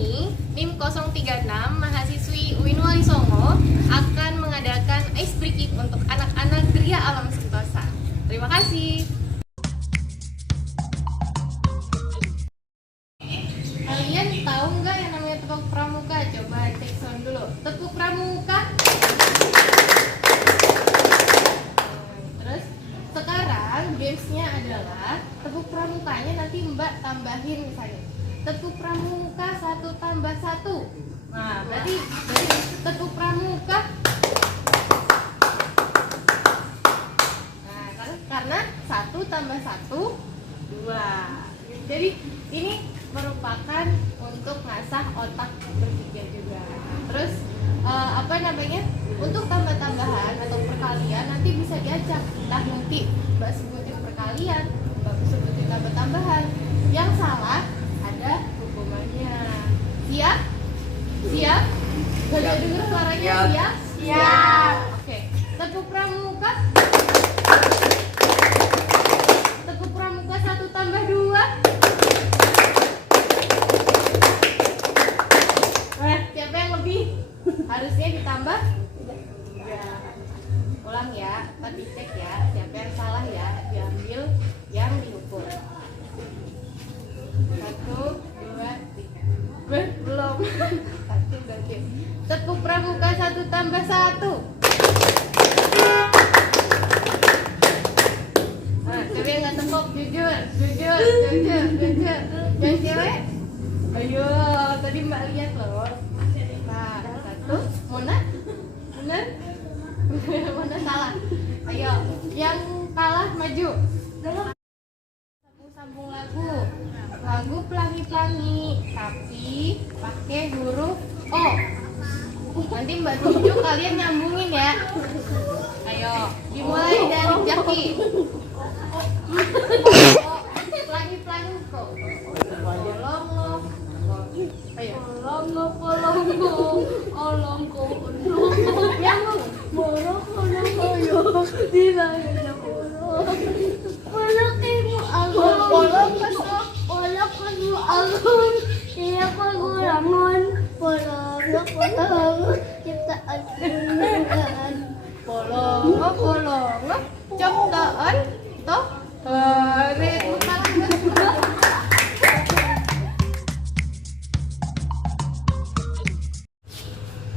ini NIM 036 mahasiswi UIN Wali Songo akan mengadakan ice breaking untuk anak-anak Gria Alam Sentosa. Terima kasih. Kalian tahu nggak yang namanya tepuk pramuka? Coba cek sound dulu. Tepuk pramuka. Terus sekarang gamesnya adalah tepuk pramukanya nanti Mbak tambahin misalnya. Tepuk pramuka 1 tambah 1. Nah, berarti tepuk pramuka. Nah, karena 1 tambah 1 2. Jadi ini merupakan untuk ngasah otak berpikir juga. Terus untuk tambah-tambahan atau perkalian nanti bisa diacak. Nah, nanti Mbak sebutin perkalian, Mbak sebutin tambah-tambahan. Yang salah ada hukumannya. Siap? Siap? Gak ada denger suaranya? Siap? Siap. Oke. Tepuk pramuka. Tepuk pramuka 1 tambah 2. Siapa yang lebih? Harusnya ditambah 3. Ulang ya, ntar dicek ya. Siapa yang salah ya, diambil yang diukur. 1, 2, 3. Belum. 1, 2, 3. Tepuk pramuka 1 tambah 1. Nah, coba yang nggak tepuk, jujur. Yang cewek? Ayo, tadi Mbak lihat loh. Nah, 1. Mona? Benar? Mona salah. Ayo, yang kalah maju. Sambung lagu. Lagu pelangi-pelangi, tapi pakai huruf O. Nanti Mbak tunjuk, kalian nyambungin ya. Ayo, dimulai dari Jaki. Pelangi-pelangi kok. Olong. Ayo. Olongku. Nyambung. Polong ciptaan toh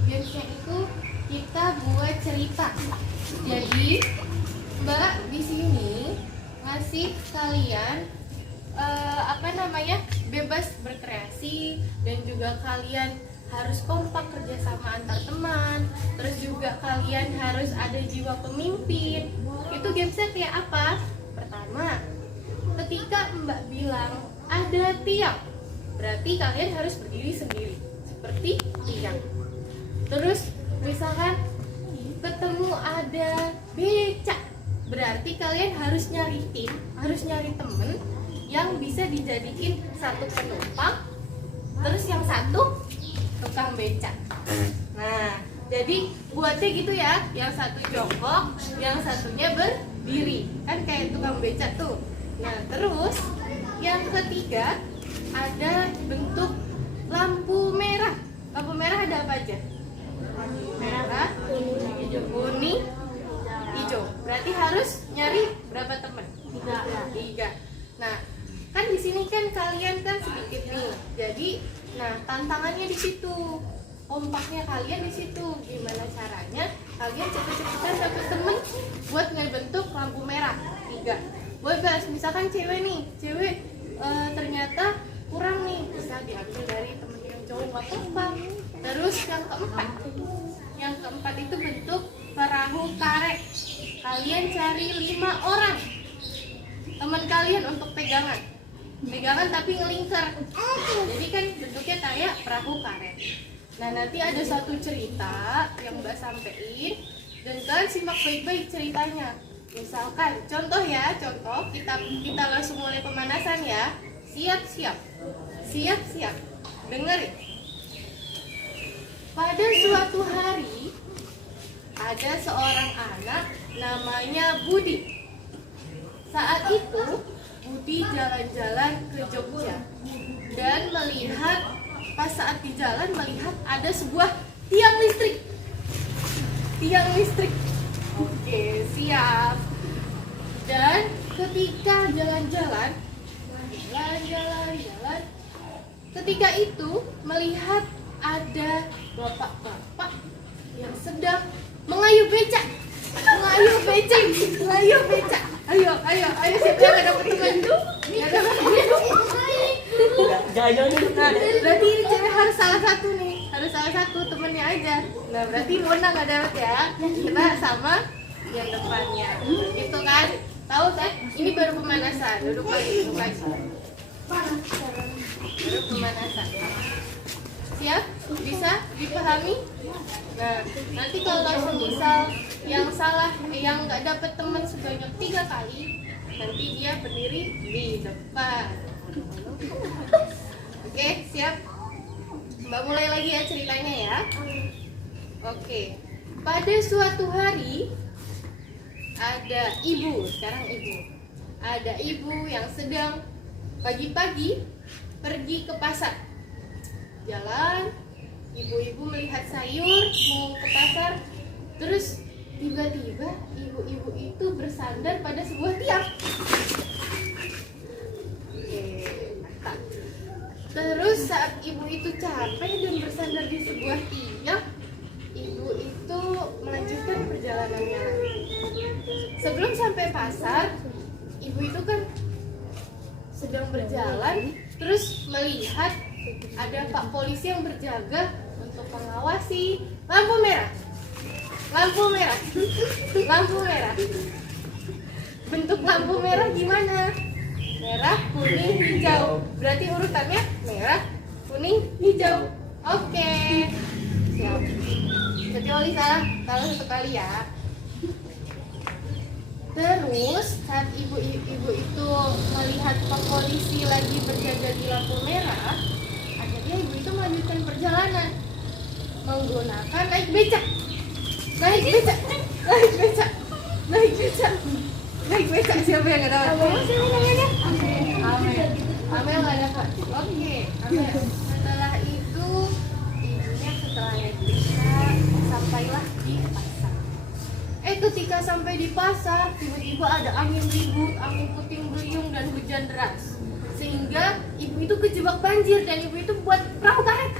biasanya itu kita buat cerita. Jadi Mbak di sini ngasih kalian bebas berkreasi, dan juga kalian harus kompak kerjasama antar teman. Terus juga kalian harus ada jiwa pemimpin. Itu gamesnya kayak apa? Pertama, ketika Mbak bilang ada tiang, berarti kalian harus berdiri sendiri seperti tiang. Terus misalkan ketemu ada becak, berarti kalian harus nyari tim, harus nyari temen yang bisa dijadiin satu penumpang, terus yang satu tukang becak. Nah, jadi buatnya gitu ya, yang satu jongkok, yang satunya berdiri, kan kayak tukang becak tuh. Nah, terus yang ketiga ada bentuk lampu merah. Lampu merah ada apa aja? Merah, kuning, hijau. Berarti harus nyari berapa teman? 3. Nah, kan di sini kan kalian kan sedikit nih. Jadi, nah tantangannya di situ. Kompaknya kalian di situ. Gimana caranya kalian cepet-cepetan dapet temen buat ngebentuk lampu merah 3. Bebas, misalkan cewek nih, ternyata kurang nih, bisa diambil dari temen yang cowok nggak kompak. Terus yang keempat itu bentuk perahu karet. Kalian cari 5 orang teman kalian untuk pegangan tapi ngelingkar. Jadi kan bentuknya kayak perahu karet. Nah, nanti ada satu cerita yang Mbak sampein, dan kalian simak baik-baik ceritanya. Misalkan contoh kita langsung mulai pemanasan ya. Siap. Dengerin. Pada suatu hari ada seorang anak namanya Budi. Saat itu Budi jalan-jalan ke Jogja dan melihat pas saat di jalan melihat ada sebuah tiang listrik. Tiang listrik. Oke, siap. Dan ketika jalan-jalan, ketika itu melihat ada bapak-bapak yang sedang mengayuh becak. Mengayuh becak. Ayo, siapa yang gak dapet teman itu? Gak dapet teman itu? Berarti ini cewek harus salah satu nih. Harus salah satu temennya aja. Nah berarti Mona gak dapet ya. Kita sama yang depannya. Gitu kan? Tahu kan? Ini baru pemanasan. Duduk lagi. Baru pemanasan. Siap? Bisa dipahami? Nah, nanti kalau misal yang salah, yang nggak dapat teman sebanyak 3 kali, nanti dia berdiri di depan. Oke, siap? Mbak mulai lagi ya ceritanya ya. Oke. Pada suatu hari ada ibu, sekarang ibu. Ada ibu yang sedang pagi-pagi pergi ke pasar. Jalan, ibu-ibu melihat sayur mau ke pasar, terus tiba-tiba ibu-ibu itu bersandar pada sebuah tiang. Oke, mantap. Terus saat ibu itu capek dan bersandar di sebuah tiang, ibu itu melanjutkan perjalanannya lagi. Sebelum sampai pasar, ibu itu kan sedang berjalan, terus melihat ada Pak Polisi yang berjaga untuk mengawasi. Lampu merah. Bentuk lampu merah gimana? Merah, kuning, hijau. Berarti urutannya merah, kuning, hijau. Oke. Siap. Kecuali salah satu kali ya. Terus saat ibu itu melihat Pak Polisi lagi berjaga di lampu merah, akhirnya ibu itu melanjutkan perjalanan menggunakan naik becak. Siapa yang nggak dapat? Amel nggak dapat. Oke, Amel. Setelah itu ibunya setelah naik becak sampailah di pasar. Ketika sampai di pasar, tiba-tiba ada angin ribut, angin puting beliung dan hujan deras. Sehingga ibu itu kejebak banjir dan ibu itu buat perahu karet.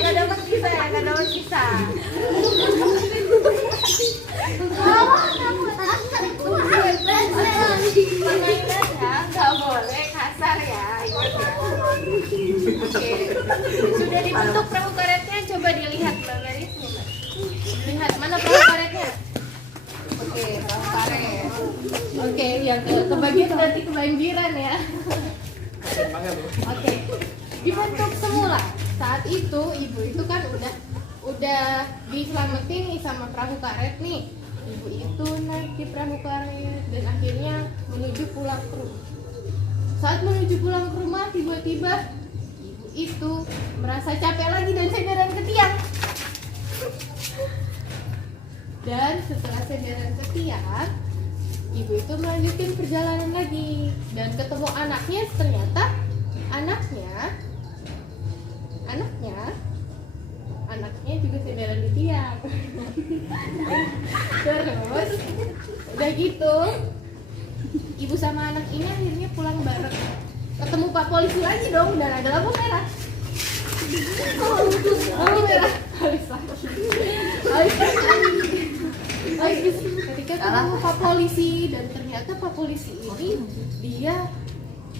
Nggak dapat bisa. Permainannya nggak boleh kasar ya. Oke. Sudah dibentuk perahu karetnya, coba dilihat Mbak Meris nih, Mbak. Lihat mana perahu karetnya? Oke, perahu karet. Oke, yang kebagian berarti kebanjiran ya. Oke. Dibentuk semula. Saat itu ibu itu kan udah diselamatin sama perahu karet nih. Ibu itu naik di perahu karet dan akhirnya menuju pulang ke rumah. Saat menuju pulang ke rumah, tiba-tiba ibu itu merasa capek lagi dan sendaran ke tiang. Dan setelah sendaran ke tiang, ibu itu melanjutkan perjalanan lagi dan ketemu anaknya. Ternyata anaknya juga sendaran di tiang. Terus udah gitu ibu sama anak ini akhirnya pulang bareng. Ketemu Pak Polisi lagi dong dan ada lampu merah. Lampu merah. Habis ketika ketemu Pak Polisi dan ternyata Pak Polisi ini dia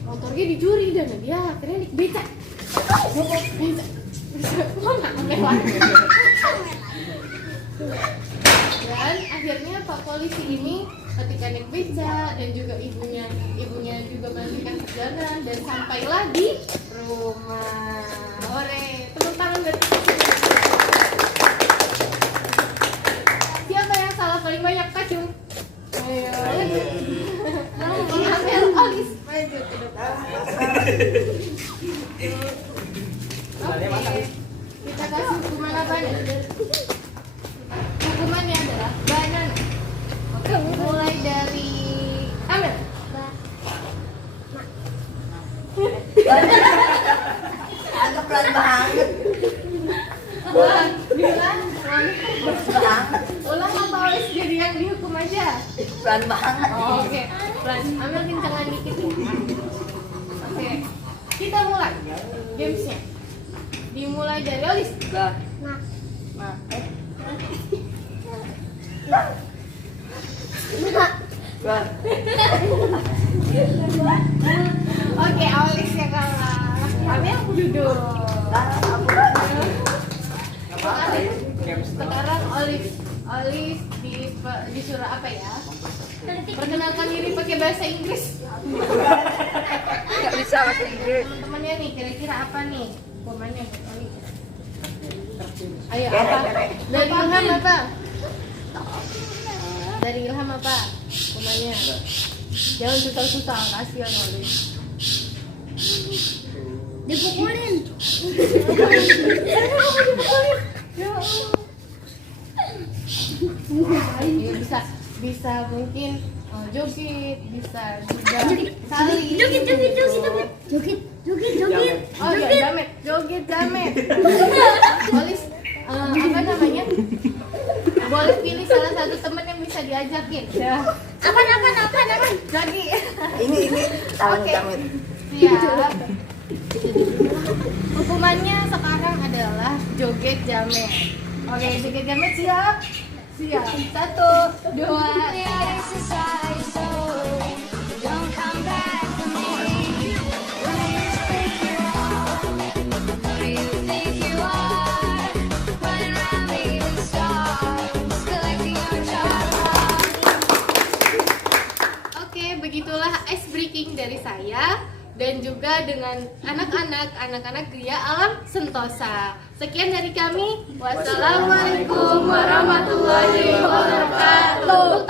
motornya dicuri dan dia akhirnya naik becak. Dan akhirnya Pak Polisi ini ketika naik becak dan juga ibunya juga melanjutkan perjalanan dan sampai lagi rumah. Hore, tepuk tangan berarti. Siapa yang salah paling banyak kacung? Ayo. Amel Olis maju ke depan. Oke. apa nih? Hukumannya adalah banana. Oke, mulai dari Amel. Agak pelan banget. Ulang, diulang. Banget. Ulang apa harus jadi yang dihukum aja? Pelan banget. Oh, oke. Pelan. Amel kencangan dikit nih. Oke. Kita mulai gamesnya. Dimulai dari Olis. Bah. Nah. Bah. Oke, Olis yang kalah. Amel duduk. Sekarang Olis disuruh apa ya? Perkenalkan diri pakai bahasa Inggris. Nggak bisa bahasa Inggris. Teman-temannya nih kira-kira apa nih? Hukumannya buat Olis. Ayo Gere, apa? gere. Dari Ilham apa? Dari Ilham apa? Hukumannya. Jangan susah-susah, kasihan Olis. Dipukulin. Ya, bisa mungkin joget, bisa juga tali. Joget. Oh iya, jamet, joget jamet. Olis apa namanya? Boleh pilih salah satu temen yang bisa diajakin. Ya. Apa? Lagi. Ini tahun Oke. jamin. Siap. Hukumannya sekarang adalah joget jamet. Oke, joget jamet siap? Siap. 1, 2, Oke, begitulah ice breaking dari saya dan juga dengan anak-anak Gria Alam Sentosa. Sekian dari kami. Wassalamualaikum warahmatullahi wabarakatuh.